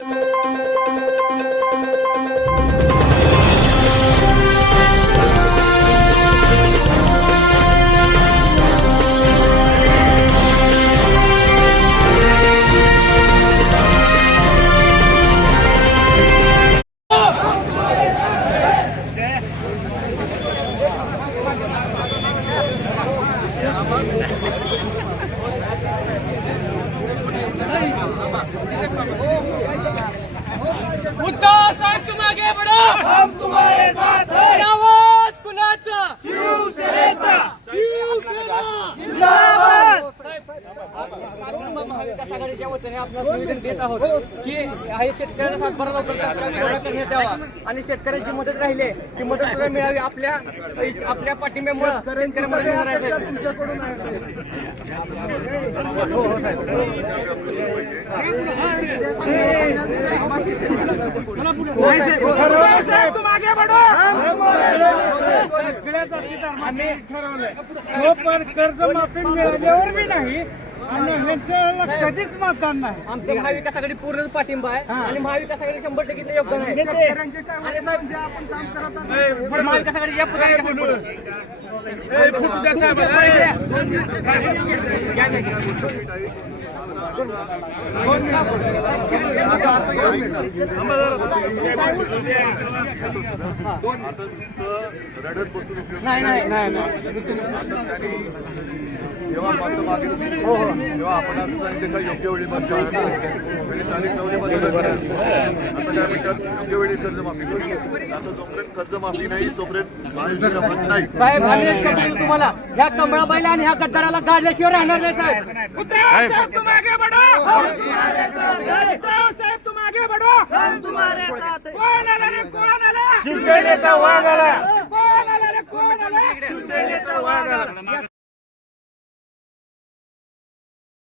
you आगे बढ़ो हम तुम्हारे साथ हैं आवाज कुणाचा शिवसेनेचा शिवसेना जिंदाबाद महाविकास आघाडीच्या वतीने आपल्याला निवेदन देत आहोत की हे शेतकऱ्यांना सातबारा लवकर आणि शेतकऱ्यांची मदत राहिली ती मदत सुद्धा मिळावी आपल्या आपल्या पाठिंब्यामुळे शेतकऱ्यांना सगळ्या जाती धर्माने ठरवलंय. जोपर्यंत कर्जमाफी मिळाल्यावर बी नाही आणि ह्यांच्याला कधीच मतदान नाही. आमचं महाविकास आघाडी पूर्ण पाठिंबा आहे. आणि महाविकास आघाडी शंभर टक्के योगदान आहे. आणि साहेब महाविकास आघाडी या रडत बसून उपयोग नाही नाही नाही. जेव्हा मत मागितली हो, हो. तेव्हा आपण असं सांगितले का योग्य वेळी मत म्हणजे तारीख नवरी बदलत आता काय म्हणतात योग्य वेळी कर्जमाफी करू. आता जोपर्यंत कर्जमाफी नाही तोपर्यंत महायुतीला नाही. साहेब तुम्हाला. ह्या कमळाबाईला आणि ह्या गद्दाराला काढल्याशिवाय राहणार नाही साहेब.